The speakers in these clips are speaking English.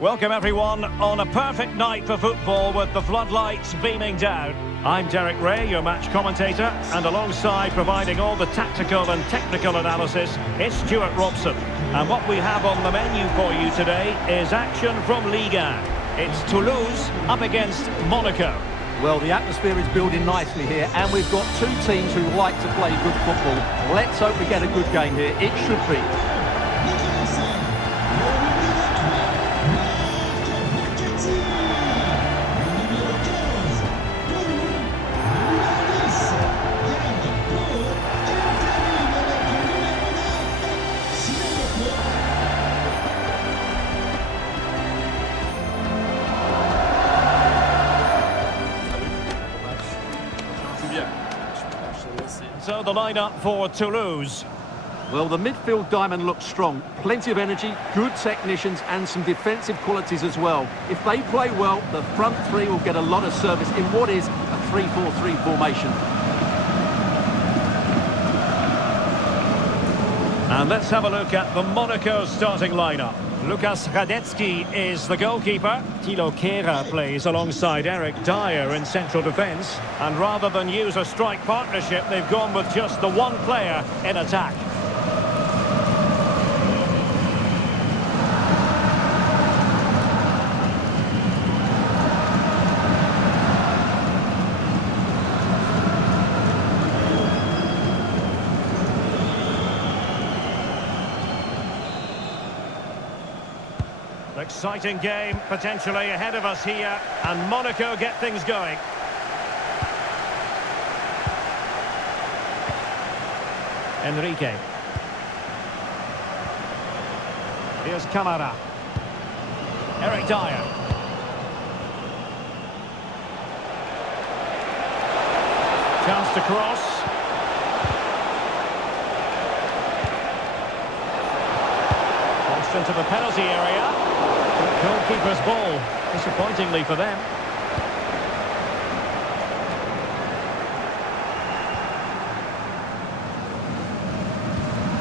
Welcome everyone on a perfect night for football with the floodlights beaming down. I'm Derek Ray, your match commentator, and alongside providing all the tactical and technical analysis, it's Stuart Robson. And what we have on the menu for you today is action from Liga. It's Toulouse up against Monaco. Well, the atmosphere is building nicely here, and we've got two teams who like to play good football. Let's hope we get a good game here. It should be. So the lineup for Toulouse. Well, the midfield diamond looks strong. Plenty of energy, good technicians and some defensive qualities as well. If they play well, the front three will get a lot of service in what is a 3-4-3 formation. And let's have a look at the Monaco starting lineup. Lukas Radecki is the goalkeeper. Thilo Kehrer plays alongside Eric Dyer in central defence. And rather than use a strike partnership, they've gone with just the one player in attack. Exciting game, potentially ahead of us here, and Monaco get things going. Enrique. Here's Camara. Eric Dyer. Chance to cross. Crossed into the penalty area. Goalkeeper's ball, disappointingly for them.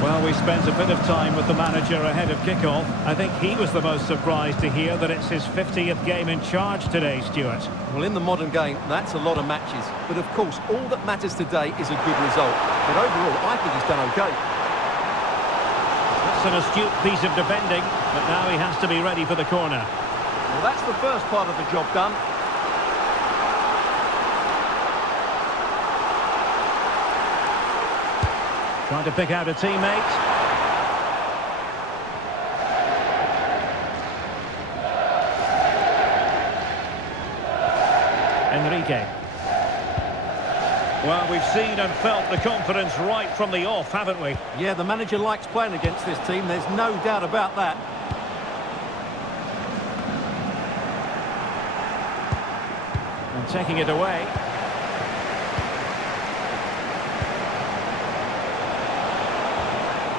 Well, we spent a bit of time with the manager ahead of kickoff. I think he was the most surprised to hear that it's his 50th game in charge today, Stuart. Well, in the modern game, that's a lot of matches. But of course, all that matters today is a good result. But overall, I think he's done okay. That's an astute piece of defending, but now he has to be ready for the corner. Well, that's the first part of the job done. Trying to pick out a teammate. Enrique. Well, we've seen and felt the confidence right from the off, haven't we? Yeah, the manager likes playing against this team, there's no doubt about that. And taking it away.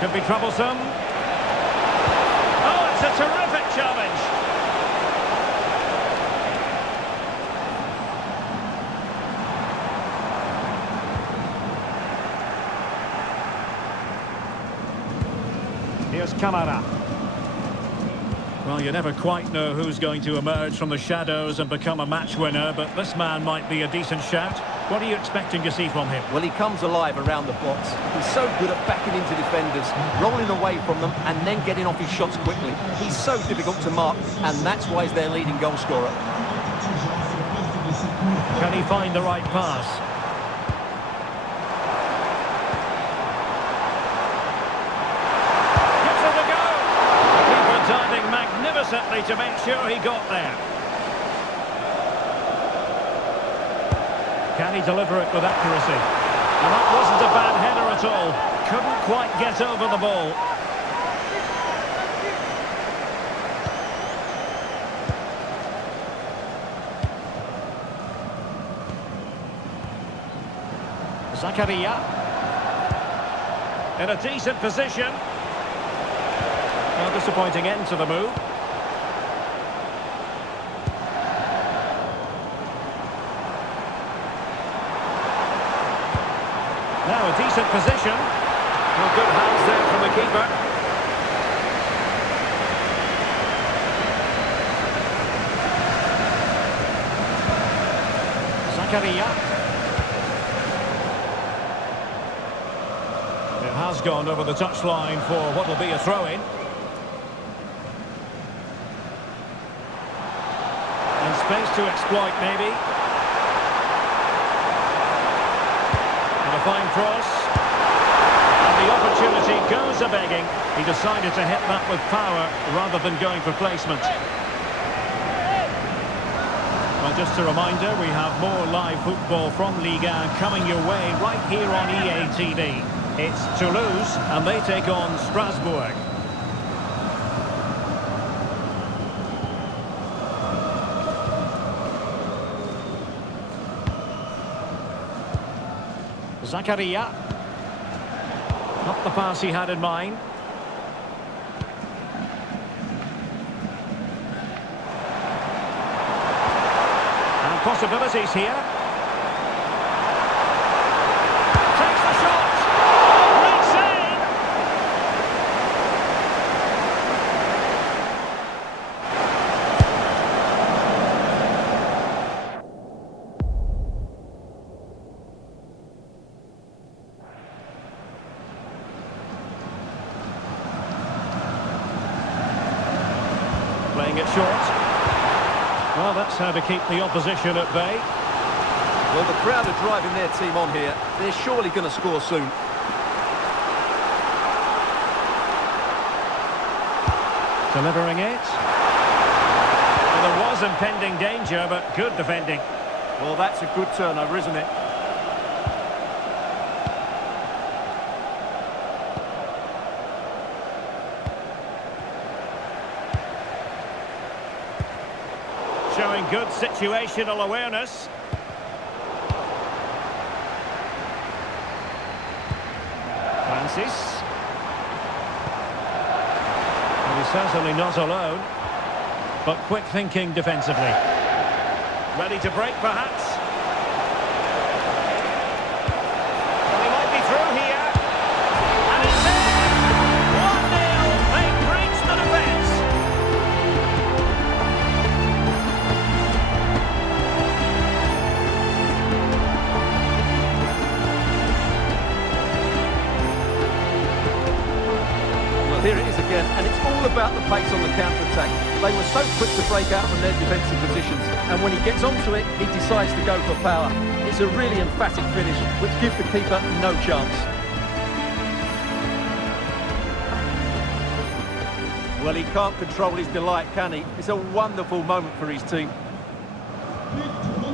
Could be troublesome. Oh, it's a terrific challenge. Here's Camara. Well, you never quite know who's going to emerge from the shadows and become a match winner, but this man might be a decent shout. What are you expecting to see from him? Well, he comes alive around the box. He's so good at backing into defenders, rolling away from them, and then getting off his shots quickly. He's so difficult to mark, and that's why he's their leading goal scorer. Can he find the right pass? Gives it a go! The keeper diving magnificently to make sure he got there. Can he deliver it with accuracy? And that wasn't a bad header at all. Couldn't quite get over the ball. Zakaria. In a decent position. A disappointing end to the move. Now a decent position. Well, good hands there from the keeper. Zakaria. It has gone over the touchline for what will be a throw-in. And space to exploit, maybe. And a fine cross. And the opportunity goes a-begging. He decided to hit that with power rather than going for placement. Well, just a reminder, we have more live football from Ligue 1 coming your way right here on EA TV. It's Toulouse, and they take on Strasbourg. Zakaria. Not the pass he had in mind. And possibilities here. Takes the shot. Great save. Playing it short. Well, that's how to keep the opposition at bay. Well, the crowd are driving their team on here. They're surely going to score soon. Delivering it. Well, there was impending danger, but good defending. Well, that's a good turnover, isn't it? Showing good situational awareness. Francis. And he's certainly not alone, but quick thinking defensively. Ready to break, perhaps. Well, he might be through here. And it's there! 1-0. They've breached the defence. Here it is again, and it's all about the pace on the counter-attack. They were so quick to break out from their defensive positions, and when he gets onto it, he decides to go for power. It's a really emphatic finish, which gives the keeper no chance. Well, he can't control his delight, can he? It's a wonderful moment for his team.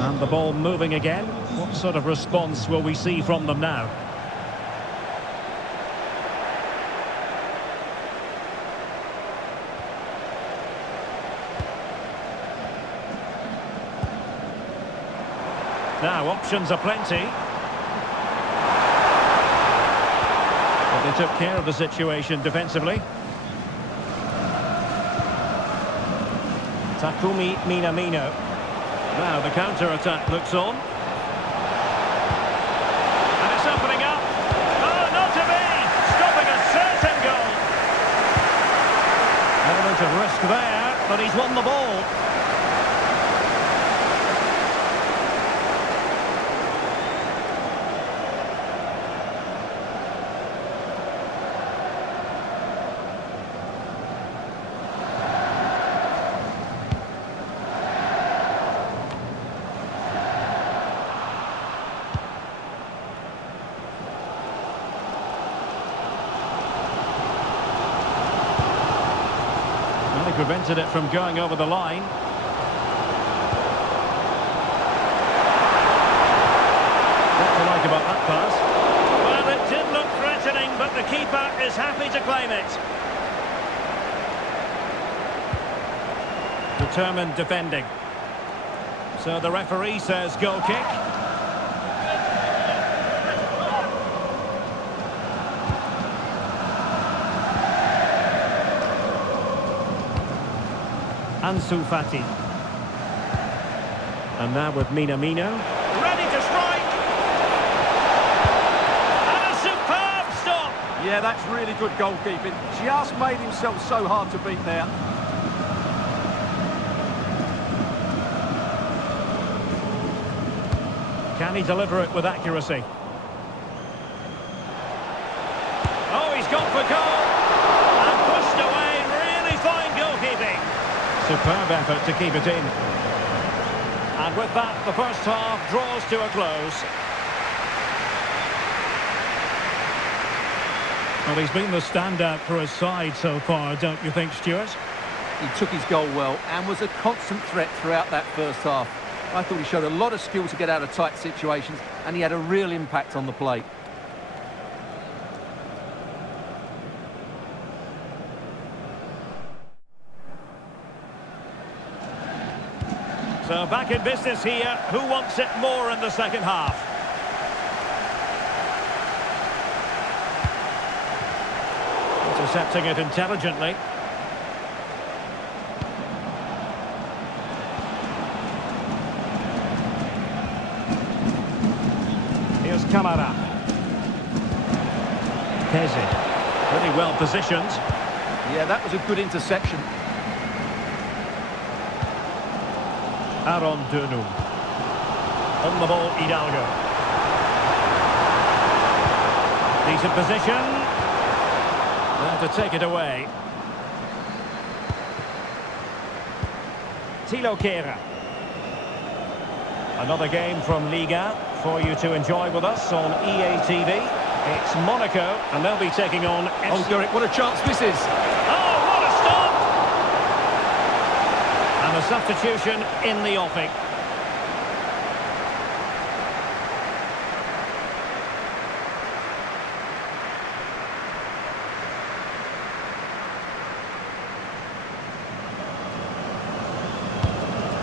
And the ball moving again. What sort of response will we see from them now? Now, options are plenty. But they took care of the situation defensively. Takumi Minamino. Now the counter-attack looks on. And it's opening up. Oh, not to be! Stopping a certain goal. Element of risk there, but he's won the ball. He prevented it from going over the line. What do you like about that pass? Well, it did look threatening, but the keeper is happy to claim it. Determined defending. So the referee says goal kick. Ansu Fati. And now with Minamino. Ready to strike! And a superb stop! Yeah, that's really good goalkeeping. Just made himself so hard to beat there. Can he deliver it with accuracy? Oh, he's gone for goal! And pushed away, really fine goalkeeping. Superb effort to keep it in. And with that, the first half draws to a close. Well, he's been the standout for his side so far, don't you think, Stuart? He took his goal well and was a constant threat throughout that first half. I thought he showed a lot of skill to get out of tight situations, and he had a real impact on the plate. So back in business here. Who wants it more in the second half? Intercepting it intelligently. Here's Camara. Pezzi. Pretty well positioned. Yeah, that was a good interception. Aaron Dönum. On the ball, Hidalgo. Decent position. There to take it away. Thilo Kehrer. Another game from Liga for you to enjoy with us on EA TV. It's Monaco, and they'll be taking on... Oh, Derek, what a chance this is. Oh, what a stop! And a substitution in the offing.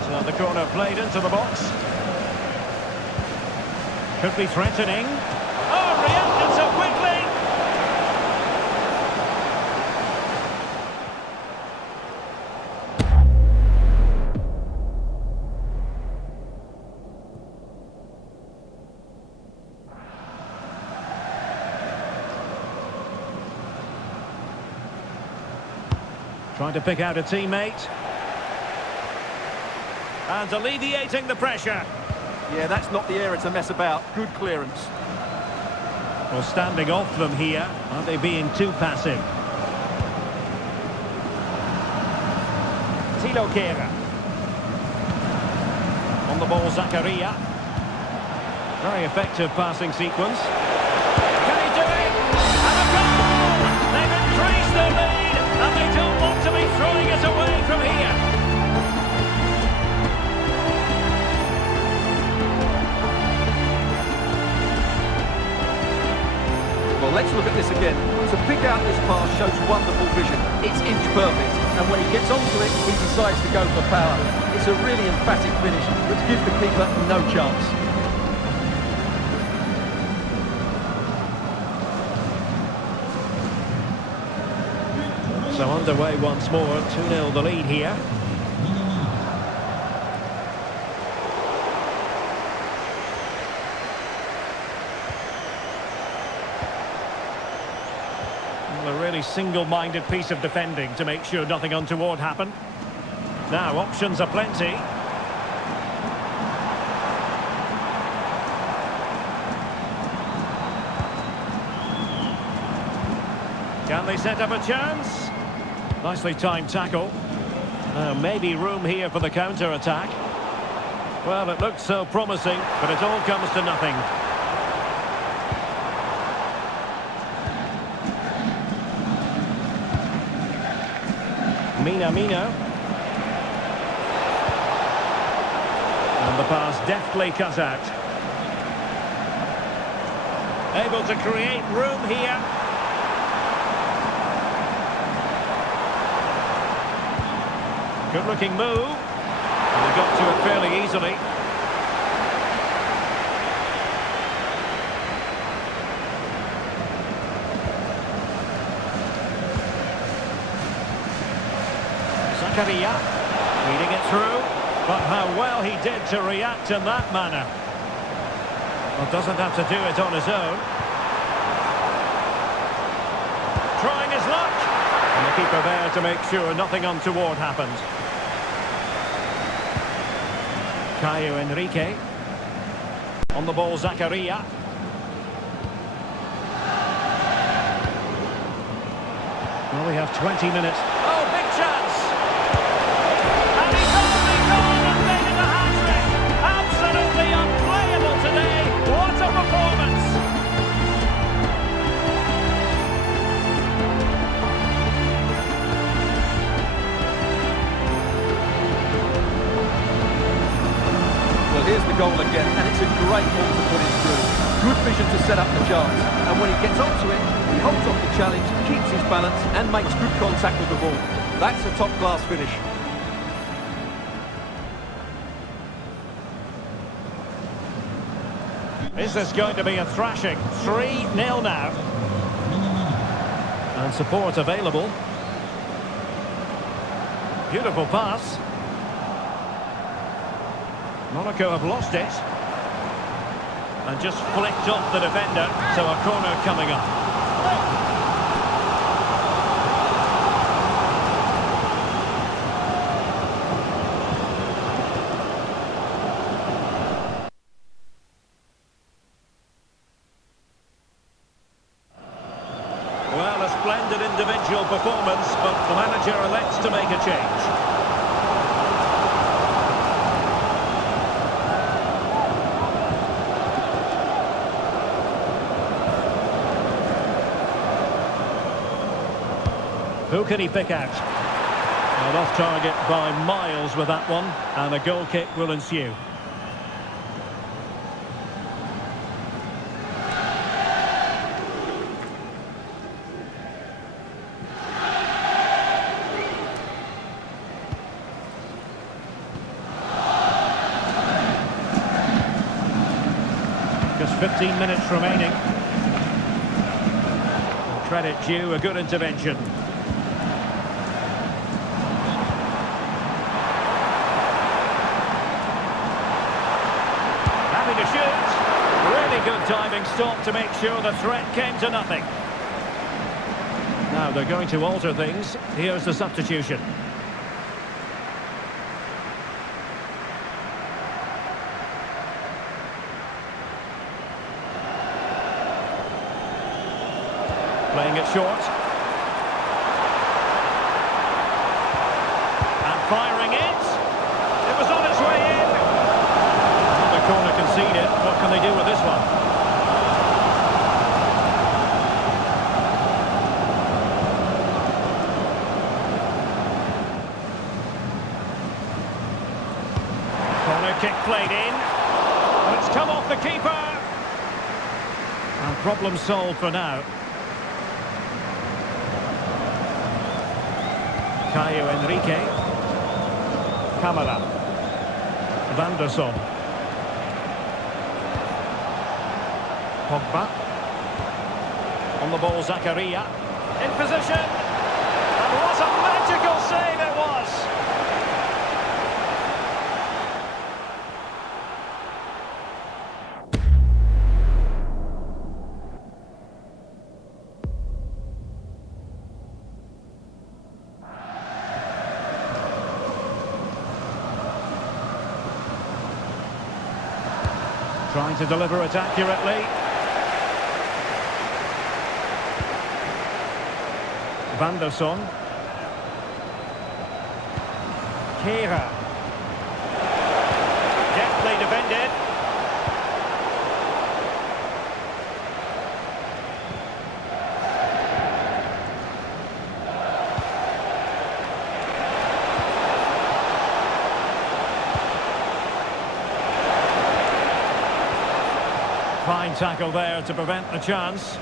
So the corner played into the box. Could be threatening. Oh, reacted so quickly! Trying to pick out a teammate. And alleviating the pressure. Yeah, that's not the area to mess about. Good clearance. Well, standing off them here. Aren't they being too passive? Thilo Kehrer. On the ball, Zakaria. Very effective passing sequence. Can he do it? And a goal! They've increased their lead, and they don't want to be throwing it away from here. Well, let's look at this again. To pick out this pass shows wonderful vision. It's inch perfect, and when he gets onto it, he decides to go for power. It's a really emphatic finish, which gives the keeper no chance. So underway once more, 2-0 the lead here. A really single-minded piece of defending to make sure nothing untoward happened. Now, options are plenty. Can they set up a chance? Nicely timed tackle. Maybe room here for the counter-attack. Well, it looked so promising, but it all comes to nothing. Mina. And the pass deftly cut out. Able to create room here. Good-looking move. And they got to it fairly easily. Zakaria, feeding it through, but how well he did to react in that manner. Well, doesn't have to do it on his own. Trying his luck, and the keeper there to make sure nothing untoward happens. Caio Henrique. On the ball, Zakaria. Well, we have 20 minutes. Oh, big chance! And he's only gone and made it a hat-trick! Absolutely unplayable today! What a performance! Well, here's the goal again, and it's a great ball to put it through. Good vision to set up the chance, and when he gets onto it, he holds off the challenge, keeps his balance, and makes good contact with the ball. That's a top-class finish. Is this going to be a thrashing? 3-0 now. And support available. Beautiful pass. Monaco have lost it. And just flicked off the defender, so a corner coming up. Well, a splendid individual performance, but the manager elects to make a change. Who can he pick out? Well, off target by miles with that one, and a goal kick will ensue. Just 15 minutes remaining. Credit due, a good intervention. To shoot. Really good diving stop to make sure the threat came to nothing. Now they're going to alter things. Here's the substitution. Playing it short. And firing it. It was on its way in. Corner conceded. What can they do with this one? Corner kick played in. And it's come off the keeper. And problem solved for now. Caio Enrique. Camara. Vanderson. Pogba. On the ball, Zakaria. In position. And what a magical save it was! Trying to deliver it accurately. Vanderson. Kehrer. Deftly defended. Fine tackle there to prevent the chance.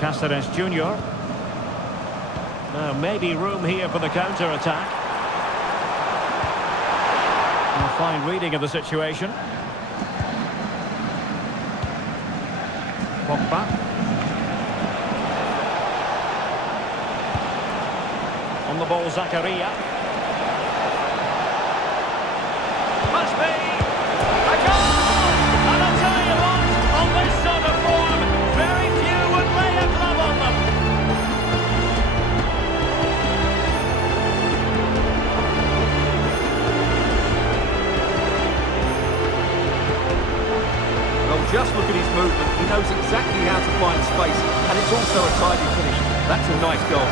Cáceres Jr. Now maybe room here for the counter-attack. A fine reading of the situation. Pogba. On the ball, Zakaria. Must be a goal! And I'll tell you what, on this sort of form, very few would lay a glove on them. also a tidy finish. That's a nice goal.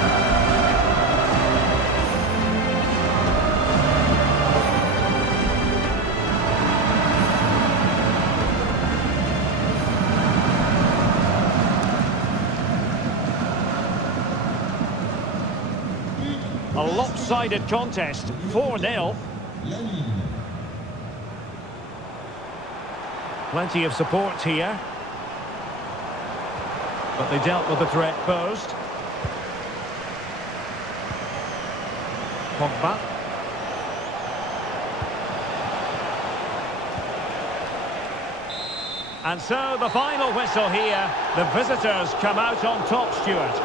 A lopsided contest, 4-0. Plenty of support here. But they dealt with the threat posed. Pogba. And so the final whistle here. The visitors come out on top, Stuart.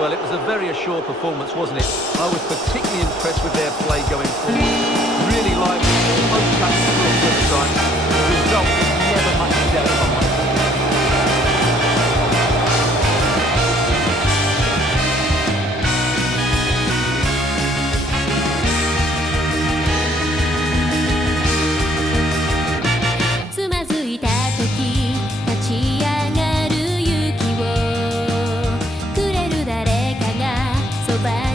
Well, it was a very assured performance, wasn't it? I was particularly impressed with their play going forward. Really liked it, almost cut through at the time. The result was never much in doubt, if I'm honest. So bad.